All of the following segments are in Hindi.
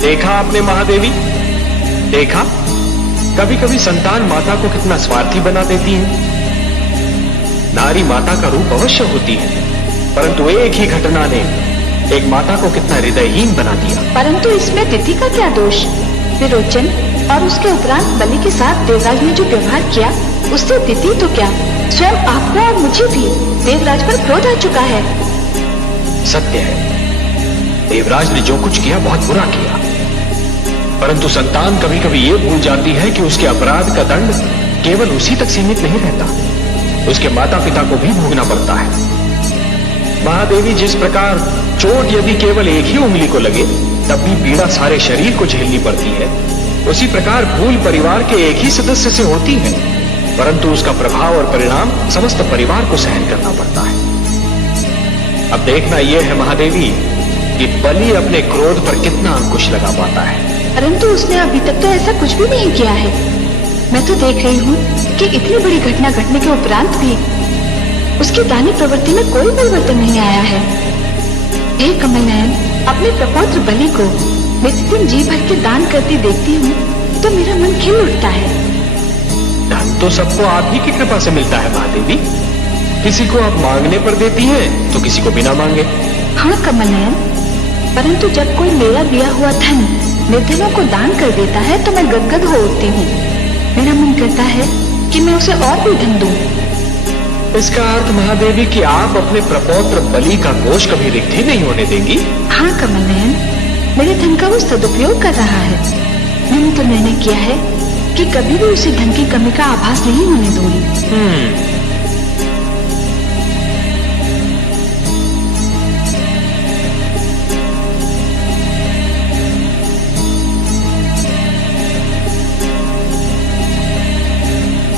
देखा आपने महादेवी, देखा कभी कभी संतान माता को कितना स्वार्थी बना देती है। नारी माता का रूप अवश्य होती है, परंतु एक ही घटना ने एक माता को कितना हृदयहीन बना दिया। परंतु इसमें तिथि का क्या दोष? विरोचन और उसके उपरांत बलि के साथ देवराज ने जो व्यवहार किया, उससे तिथि तो क्या, स्वयं आपको और मुझे भी देवराज पर क्रोध आ चुका है। सत्य है, देवराज ने जो कुछ किया बहुत बुरा किया, परंतु संतान कभी कभी ये भूल जाती है कि उसके अपराध का दंड केवल उसी तक सीमित नहीं रहता, उसके माता पिता को भी भोगना पड़ता है। महादेवी, जिस प्रकार चोट यदि केवल एक ही उंगली को लगे तब भी पीड़ा सारे शरीर को झेलनी पड़ती है, उसी प्रकार भूल परिवार के एक ही सदस्य से होती है, परंतु उसका प्रभाव और परिणाम समस्त परिवार को सहन करना पड़ता है। अब देखना यह है महादेवी कि बलि अपने क्रोध पर कितना अंकुश लगा पाता है। परंतु उसने अभी तक तो ऐसा कुछ भी नहीं किया है। मैं तो देख रही हूँ कि इतनी बड़ी घटना घटने के उपरांत भी उसकी दानी प्रवृत्ति में कोई परिवर्तन नहीं आया है। हे कमल नयन, अपने प्रपौत्र बलि को नित्य जी भर के दान करती देखती हूँ तो मेरा मन खिल उठता है। धन तो सबको आप ही की कृपा से मिलता है महादेवी, किसी को आप मांगने पर देती हैं तो किसी को बिना मांगे। हाँ कमल नयन, परंतु जब कोई मेरा दिया हुआ धन निर्धनों को दान कर देता है तो मैं गदगद हो उठती हूँ। मेरा मन करता है कि मैं उसे और भी धन दूं। इसका अर्थ महादेवी कि आप अपने प्रपौत्र बलि का कोष कभी रिक्त ही नहीं होने देंगी। हाँ कमल नयन, मेरे धन का वो सदुपयोग कर रहा है। मैंने तो निर्णय किया है कि कभी भी उसे धन की कमी का आभास नहीं होने दूंगी।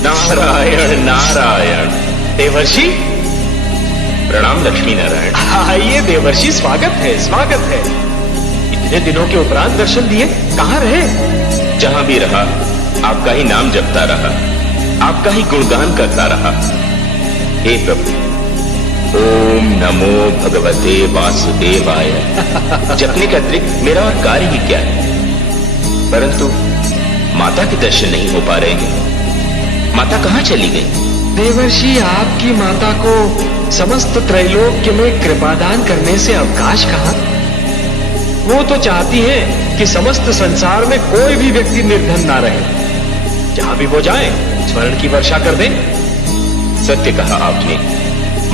नारायण नारायण। देवर्षि प्रणाम लक्ष्मी नारायण। आइए देवर्षि, स्वागत है, स्वागत है। इतने दिनों के उपरांत दर्शन दिए, कहाँ रहे? जहां भी रहा आपका ही नाम जपता रहा, आपका ही गुणगान करता रहा। हे प्रभु, ओम नमो भगवते वासुदेवाय जपने के अतिरिक्त मेरा और कार्य ही क्या है। परंतु माता के दर्शन नहीं हो पा रहे हैं। माता कहाँ चली गई? देवर्षि, आपकी माता को समस्त त्रैलोक्य में कृपादान करने से अवकाश कहाँ? वो तो चाहती हैं कि समस्त संसार में कोई भी व्यक्ति निर्धन ना रहे। जहां भी वो जाए स्वर्ण की वर्षा कर दें। सत्य कहा आपने।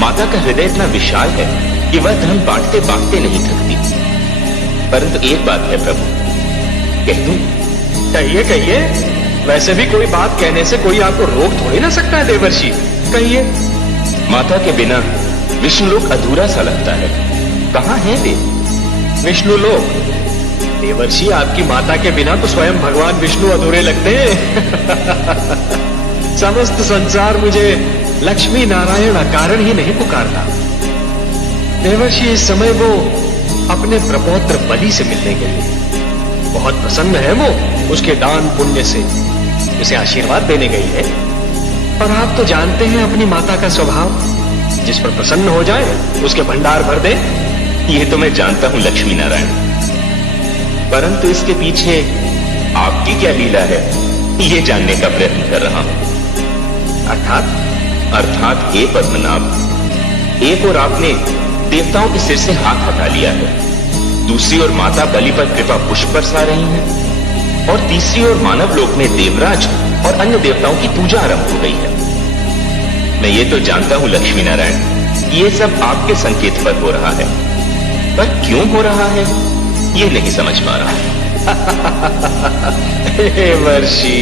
माता का हृदय इतना विशाल है कि वह धन बांटते बांटते नहीं थकती। परंतु एक बात है प्रभु, कह दूं? कहिए कहिए, वैसे भी कोई बात कहने से कोई आपको रोक थोड़ी ना सकता है देवर्षि, कहिए। माता के बिना विष्णुलोक अधूरा सा लगता है। कहाँ है वे? विष्णुलोक? देवर्षि, आपकी माता के बिना तो स्वयं भगवान विष्णु अधूरे लगते हैं। समस्त संसार मुझे लक्ष्मी नारायण अकारण ही नहीं पुकारता। देवर्षि, इस समय वो अपने प्रपौत्र बलि से मिलने गई है। बहुत प्रसन्न है वो उसके दान पुण्य से, उसे आशीर्वाद देने गई है। पर आप तो जानते हैं अपनी माता का स्वभाव, जिस पर प्रसन्न हो जाए उसके भंडार भर दे। ये तो मैं जानता हूं लक्ष्मी नारायण, परंतु इसके पीछे आपकी क्या लीला है, ये जानने का प्रयत्न कर रहा हूं। अर्थात हे पद्मनाभ, एक और आपने देवताओं के सिर से हाथ हटा लिया है, दूसरी ओर माता बलि पर कृपा पुष्प बरसा रही है, और तीसरी ओर मानव लोक में देवराज और अन्य देवताओं की पूजा आरंभ हो गई है। मैं ये तो जानता हूं लक्ष्मी नारायण, ये सब आपके संकेत पर हो रहा है, पर क्यों हो रहा है ये नहीं समझ पा रहा। हे वर्षि,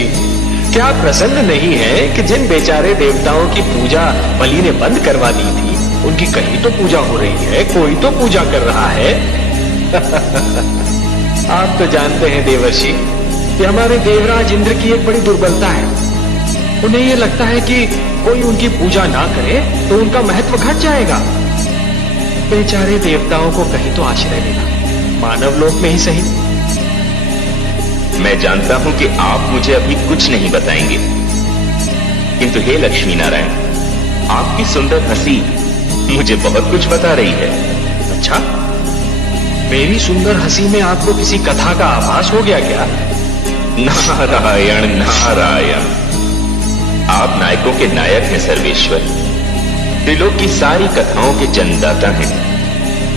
क्या प्रसन्न नहीं है कि जिन बेचारे देवताओं की पूजा बलि ने बंद करवा दी थी, उनकी कहीं तो पूजा हो रही है, कोई तो पूजा कर रहा है। आप तो जानते हैं देवर्षि कि हमारे देवराज इंद्र की एक बड़ी दुर्बलता है। उन्हें यह लगता है कि कोई उनकी पूजा ना करे तो उनका महत्व घट जाएगा। बेचारे देवताओं को कहीं तो आश्रय मिला, मानव लोक में ही सही। मैं जानता हूं कि आप मुझे अभी कुछ नहीं बताएंगे, किंतु हे लक्ष्मी नारायण, आपकी सुंदर हंसी मुझे बहुत कुछ बता रही है। अच्छा, मेरी सुंदर हंसी में आपको किसी कथा का आभास हो गया क्या? नारायण नारायण, आप नायकों के नायक हैं सर्वेश्वर, त्रिलोक की सारी कथाओं के जन्मदाता हैं।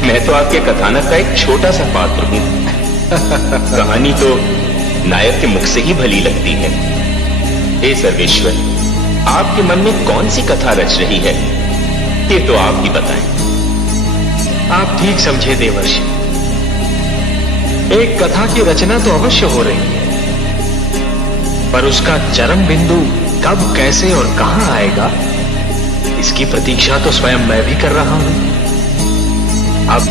मैं तो आपके कथानक का एक छोटा सा पात्र हूं। कहानी तो नायक के मुख से ही भली लगती है। हे सर्वेश्वर, आपके मन में कौन सी कथा रच रही है, ये तो आप ही बताएं। आप ठीक समझे देवर्षि, एक कथा की रचना तो अवश्य हो रही है, पर उसका चरम बिंदु कब, कैसे और कहां आएगा, इसकी प्रतीक्षा तो स्वयं मैं भी कर रहा हूं। अब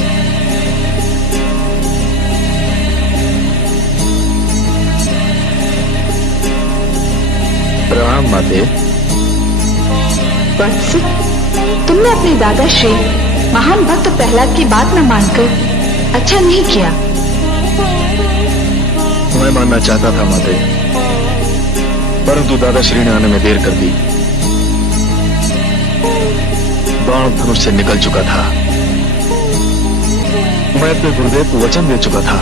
प्रणाम माते। वत्स, तुमने अपने दादा श्री महान भक्त प्रहलाद की बात न मानकर अच्छा नहीं किया। मैं मानना चाहता था माते, परंतु दादा श्री ने आने में देर कर दी। बाण धनुष से निकल चुका था। मैं अपने गुरुदेव को वचन दे चुका था,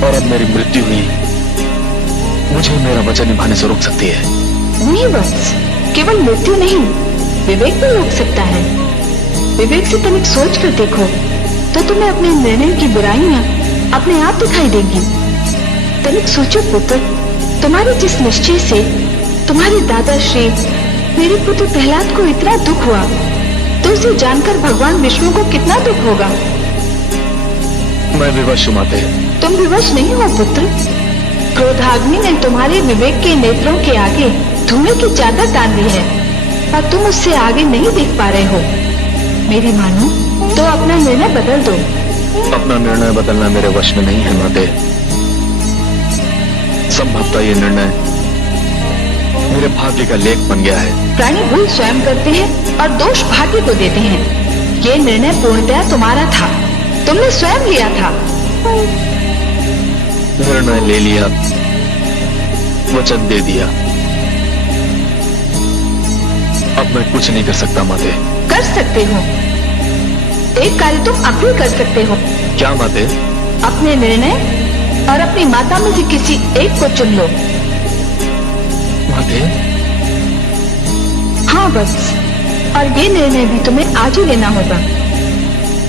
और अब मेरी मृत्यु हुई, मुझे मेरा वचन निभाने से रोक सकती है। नहीं वत्स, केवल मृत्यु नहीं, विवेक भी रोक सकता है। विवेक से तनिक सोच कर देखो तो तुम्हें अपने निर्णय की बुराइयां अपने आप दिखाई देंगी। तनिक सोचो पुत्र, तुम्हारे जिस निश्चय से तुम्हारे दादा श्री मेरे पुत्र प्रहलाद को इतना दुख हुआ, तो उसे जानकर भगवान विष्णु को कितना दुख होगा। मैं विवश हूं माते। तुम विवश नहीं हो पुत्र, क्रोधाग्नि ने तुम्हारे विवेक के नेत्रों के आगे धुएं की चादर डाल दी है, और तुम उससे आगे नहीं देख पा रहे हो। मेरी मानो तो अपना निर्णय बदल दो। अपना निर्णय बदलना मेरे वश में नहीं है माते। संभवतः ये निर्णय मेरे भाग्य का लेख बन गया है। प्राणी भूल स्वयं करते हैं और दोष भाग्य को देते हैं। ये निर्णय पूर्णतया तुम्हारा था, तुमने स्वयं लिया था। निर्णय ले लिया, वचन दे दिया, अब मैं कुछ नहीं कर सकता माते। कर सकते हो, एक कार्य तुम अब भी कर सकते हो। क्या माते? अपने निर्णय और अपनी माता में से किसी एक को चुन लो। माते? हाँ बस, और ये निर्णय भी तुम्हें आज ही लेना होगा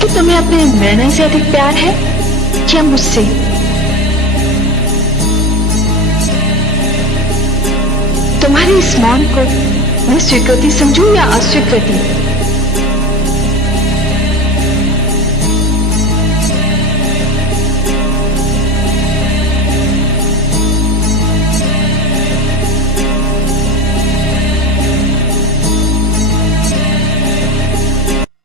कि तुम्हें अपने निर्णय से अधिक प्यार है या मुझसे। तुम्हारे इस मौन को मैं स्वीकृति समझूं या अस्वीकृति?